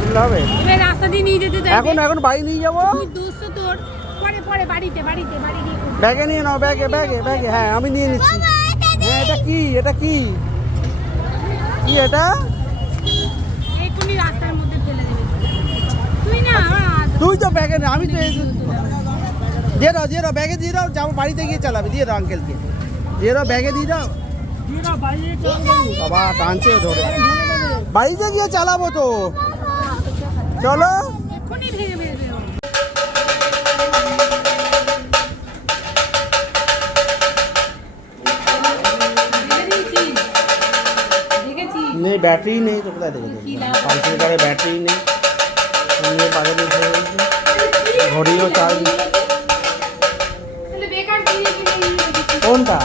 তুললে হবে? এবার রাস্তা দিয়ে নিয়ে যেতে চাই। এখন বাড়ি নিয়ে যাবো। তুই দোস্ত তোর পরে বাড়ি দিয়ে ব্যাগে নিয়ে নাও, ব্যাগে। হ্যাঁ আমি নিয়ে নিচ্ছি। হ্যাঁ এটা কি এটা এক্ষুনি রাস্তার মধ্যে ফেলে দেবে। তুই না তুই তো ব্যাগে নে, আমি তো দিয়ে দাও ব্যাগে দিয়ে দাও, যাবো বাড়িতে গিয়ে চালাবে। দিয়ে দাও আঙ্কেলকে, দিয়ে দাও ব্যাগে দিয়ে দাও। বাবা টানছে ধরে, বাড়িতে গিয়ে চালাবো তো। চলো এক্ষুনি ভেঙে দেবে। নেই, ব্যাটারি নেই তো। কোথায় দেখে দেখি 5 লিটারের ব্যাটারি নেই। ঘড়িও চার্জ। কোনটা?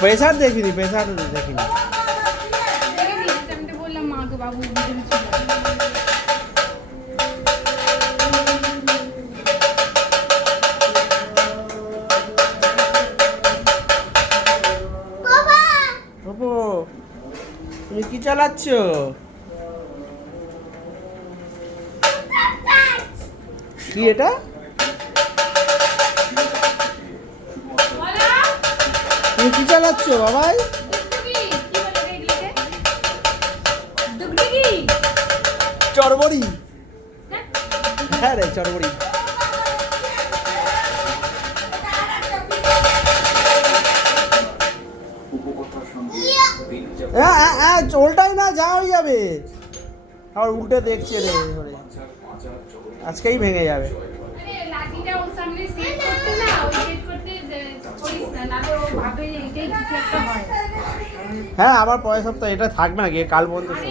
প্রেসার দেখিনি। বললাম মাকে বাবু তুমি কি চালাচ্ছ? কি এটা? তুমি কি চালাচ্ছ বাবাই? চড়বড়ি। হ্যাঁ রে চড়বড়ি। চলটাই না, যা হয়ে যাবে। আর উল্টে দেখছে রে, আজকেই ভেঙে যাবে। হ্যাঁ আবার পরের সপ্তাহ এটা থাকবে না, গিয়ে কাল পর্যন্ত।